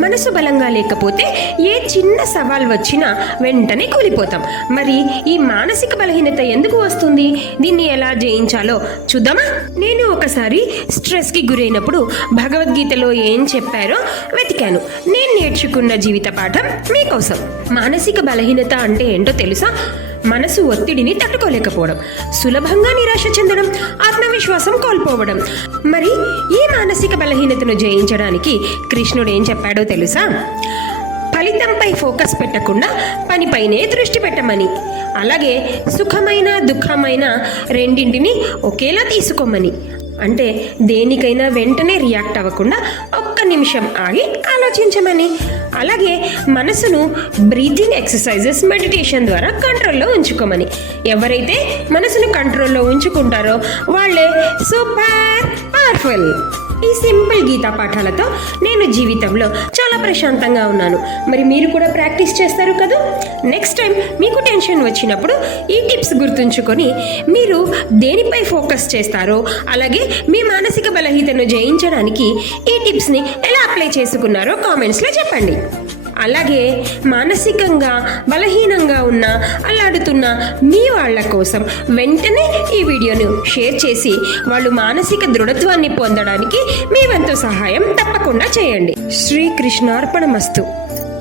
మనసు బలంగా లేకపోతే ఏ చిన్న సవాల్ వచ్చినా వెంటనే కూలిపోతాం. మరి ఈ మానసిక బలహీనత ఎందుకు వస్తుంది? దీన్ని ఎలా జయించాలో చూద్దామా? నేను ఒకసారి స్ట్రెస్కి గురైనప్పుడు భగవద్గీతలో ఏం చెప్పారో వెతికాను. నేను నేర్చుకున్న జీవిత పాఠం మీకోసం. మానసిక బలహీనత అంటే ఏంటో తెలుసా? మనసు ఒత్తిడిని తట్టుకోలేకపోవడం సులభంగా నిరాశ చెందడం ఆత్మవిశ్వాసం కోల్పోవడం. మరి ఈ మానసిక బలహీనతను జయించడానికి కృష్ణుడు ఏం చెప్పాడో తెలుసా? ఫలితంపై ఫోకస్ పెట్టకుండా పనిపైనే దృష్టి పెట్టమని. అలాగే సుఖమైన దుఃఖమైన రెండింటిని ఒకేలా తీసుకోమని. అంటే దేనికైనా వెంటనే రియాక్ట్ అవ్వకుండా నిమిషం ఆగి ఆలోచించమని. అలాగే మనసును బ్రీతింగ్ ఎక్సర్సైజెస్ మెడిటేషన్ ద్వారా కంట్రోల్లో ఉంచుకోమని. ఎవరైతే మనసును కంట్రోల్లో ఉంచుకుంటారో వాళ్ళే సూపర్ పవర్ఫుల్. ఈ సింపుల్ గీతా పాఠాలతో నేను జీవితంలో చాలా ప్రశాంతంగా ఉన్నాను. మరి మీరు కూడా ప్రాక్టీస్ చేస్తారు కదా? నెక్స్ట్ టైం మీకు టెన్షన్ వచ్చినప్పుడు ఈ టిప్స్ గుర్తుంచుకొని మీరు దేనిపై ఫోకస్ చేస్తారో అలాగే మీ మానసిక బలహీనతను జయించడానికి ఈ టిప్స్ని ఎలా అప్లై చేసుకున్నారో కామెంట్స్లో చెప్పండి. అలాగే మానసికంగా బలహీనంగా ఉన్న అల్లాడుతున్న మీ వాళ్ళ కోసం వెంటనే ఈ వీడియోను షేర్ చేసి వాళ్ళు మానసిక దృఢత్వాన్ని పొందడానికి మీ వంతు సహాయం తప్పకుండా చేయండి. శ్రీకృష్ణార్పణమస్తు